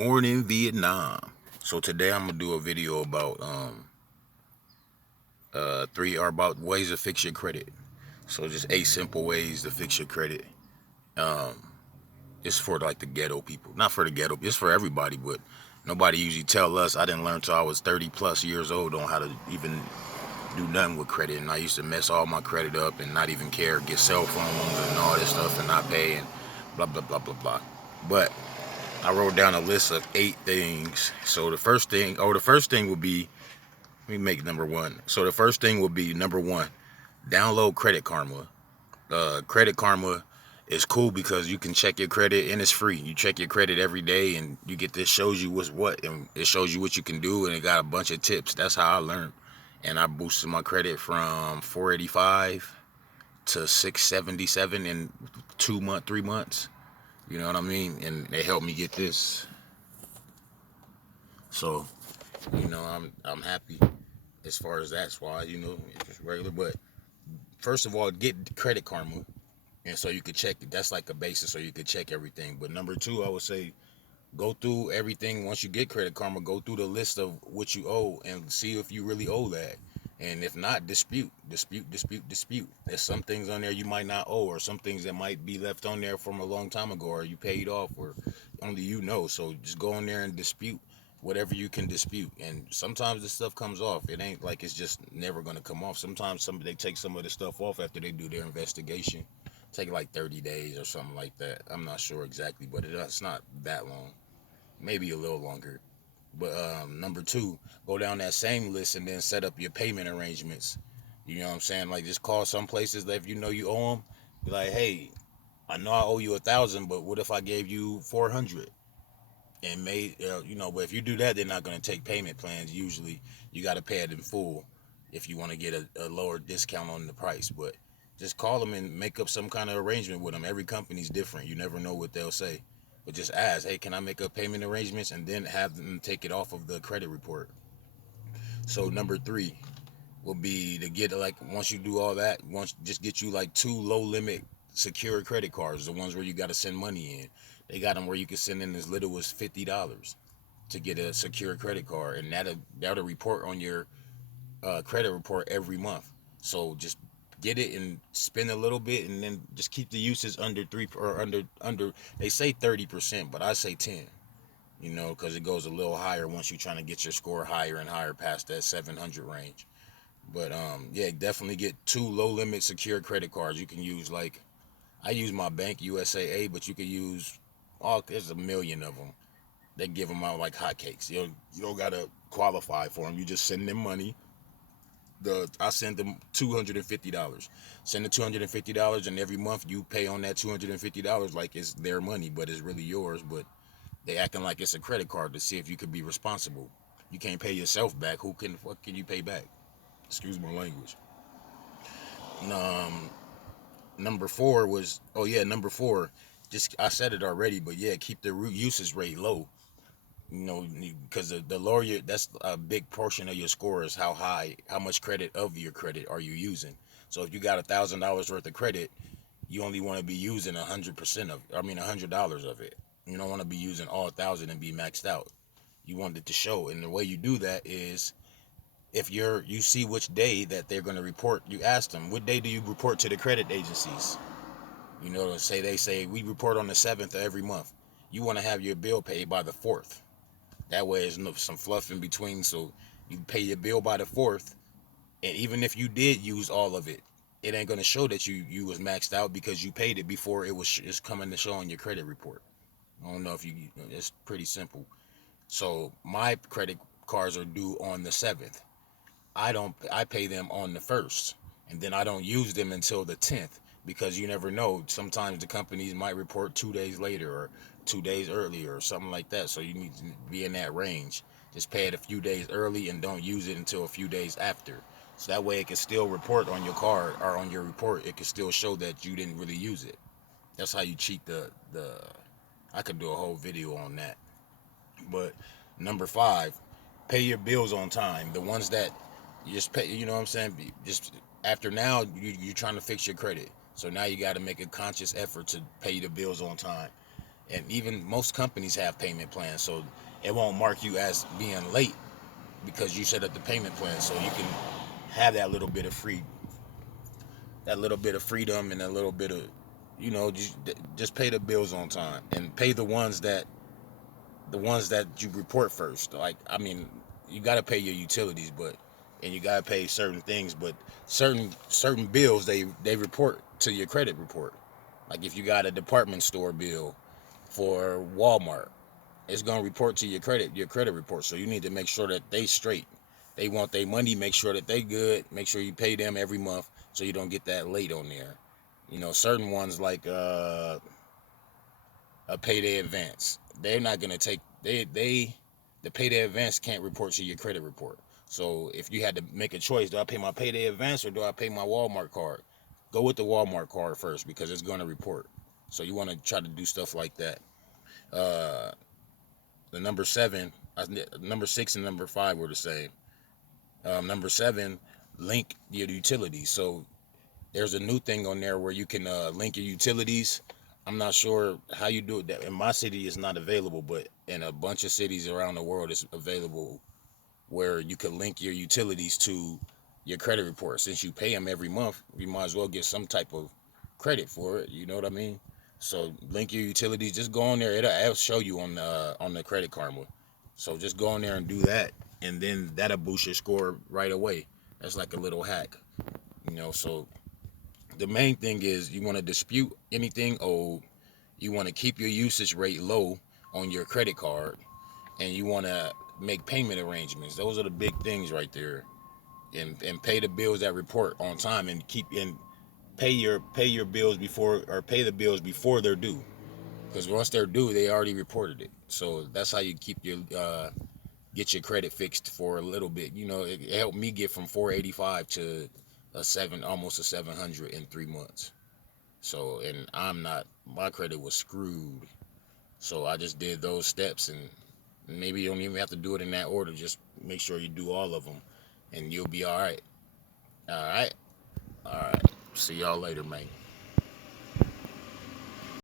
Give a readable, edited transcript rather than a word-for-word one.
Morning Vietnam. So today I'm gonna do a video about three or about ways to fix your credit. So just 8 simple ways to fix your credit. It's for like the ghetto people, not for the ghetto. It's for everybody, but nobody usually tell us. I didn't learn till I was 30 plus years old on how to even do nothing with credit, and I used to mess all my credit up and not even care, get cell phones and all this stuff and not pay and blah blah blah blah blah. But I wrote down a list of 8 things. So the first thing would be, let me make number one. So the first thing would be number one, download Credit Karma. Credit Karma is cool because you can check your credit and it's free. You check your credit every day and you get this, shows you what's what, and it shows you what you can do, and it got a bunch of tips. That's how I learned. And I boosted my credit from 485 to 677 in 2 months, 3 months. You know what I mean? And they helped me get this. So, I'm happy as far as that's why, it's just regular. But first of all, get Credit Karma. And so you could check it. That's like a basis so you could check everything. But number two, I would say go through everything. Once you get Credit Karma, go through the list of what you owe and see if you really owe that. And if not, dispute. There's some things on there you might not owe, or some things that might be left on there from a long time ago, or you paid off, or only you know. So just go in there and dispute whatever you can dispute. And sometimes this stuff comes off. It ain't like it's just never gonna come off. Sometimes they take some of the stuff off after they do their investigation. Take like 30 days or something like that. I'm not sure exactly, but it's not that long. Maybe a little longer. But number two, go down that same list and then set up your payment arrangements. You know what I'm saying? Like just call some places that if you know you owe them, be like, hey, I know I owe you 1,000, but what if I gave you 400 and made, but if you do that, they're not going to take payment plans. Usually, you got to pay it in full if you want to get a lower discount on the price. But just call them and make up some kind of arrangement with them. Every company's different. You never know what they'll say. But just ask, hey, can I make up payment arrangements, and then have them take it off of the credit report. So number three will be to get, like, once you do all that, once just get you like 2 low limit secure credit cards, the ones where you got to send money in. They got them where you can send in as little as $50 to get a secure credit card, and that'll report on your credit report every month. So just get it and spend a little bit, and then just keep the uses under three, or under. They say 30%, but I say 10. Because it goes a little higher once you're trying to get your score higher and higher past that 700 range. But yeah, definitely get 2 low limit secure credit cards. You can use, like, I use my bank USAA, but you can use there's a million of them. They give them out like hotcakes. You don't gotta qualify for them. You just send them money. I send them $250. Send the $250, and every month you pay on that $250 like it's their money, but it's really yours. But they acting like it's a credit card to see if you could be responsible. You can't pay yourself back. What can you pay back? Excuse my language. Um, number four was, oh yeah, number four. Just I said it already, but yeah, keep the root usage rate low. Because the lower that's a big portion of your score is how much credit of your credit are you using. So if you got $1,000 worth of credit, you only want to be using 100% of, $100 of it. You don't want to be using all 1,000 and be maxed out. You want it to show, and the way you do that is if you see which day that they're going to report. You ask them, what day do you report to the credit agencies? They say we report on the 7th of every month. You want to have your bill paid by the 4th. That way, there's some fluff in between, so you pay your bill by the 4th, and even if you did use all of it, it ain't gonna show that you was maxed out because you paid it before it's coming to show on your credit report. I don't know if you. It's pretty simple. So my credit cards are due on the 7th. I don't. I pay them on the 1st, and then I don't use them until the 10th because you never know. Sometimes the companies might report 2 days later or 2 days earlier or something like that. So you need to be in that range. Just pay it a few days early and don't use it until a few days after. So that way it can still report on your card or on your report. It can still show that you didn't really use it. That's how you cheat the. I could do a whole video on that. But number five, pay your bills on time. The ones that you just pay, you know what I'm saying? Just after now, you're trying to fix your credit. So now you got to make a conscious effort to pay the bills on time. And even most companies have payment plans, so it won't mark you as being late because you set up the payment plan, so you can have that little bit of freedom and a little bit of, just pay the bills on time and pay the ones that you report first. Like, I mean, you got to pay your utilities, but and you got to pay certain things, but certain bills they report to your credit report. Like if you got a department store bill for Walmart, it's gonna report to your credit report. So you need to make sure that they straight. They want their money. Make sure that they good. Make sure you pay them every month so you don't get that late on there. Certain ones like a payday advance. They're not gonna take the payday advance can't report to your credit report. So if you had to make a choice, do I pay my payday advance or do I pay my Walmart card? Go with the Walmart card first because it's gonna report. So you want to try to do stuff like that. Uh, the number 6 and number 5 were the same. Number 7, link your utilities. So there's a new thing on there where you can link your utilities. I'm not sure how you do it. That in my city, it's not available, but in a bunch of cities around the world, it's available where you can link your utilities to your credit report. Since you pay them every month, you might as well get some type of credit for it. You know what I mean? So link your utilities. Just go on there. It'll show you on the Credit Karma. So just go on there and do that, and then that'll boost your score right away. That's like a little hack. So the main thing is you want to dispute anything owed. You want to keep your usage rate low on your credit card, and you want to make payment arrangements. Those are the big things right there. And pay the bills that report on time, and pay your bills before, or pay the bills before they're due. Because once they're due, they already reported it. So that's how you keep your get your credit fixed for a little bit. It helped me get from 485 to almost a 700 in 3 months. So, and my credit was screwed. So I just did those steps, and maybe you don't even have to do it in that order. Just make sure you do all of them, and you'll be all right. All right. All right. See y'all later, man.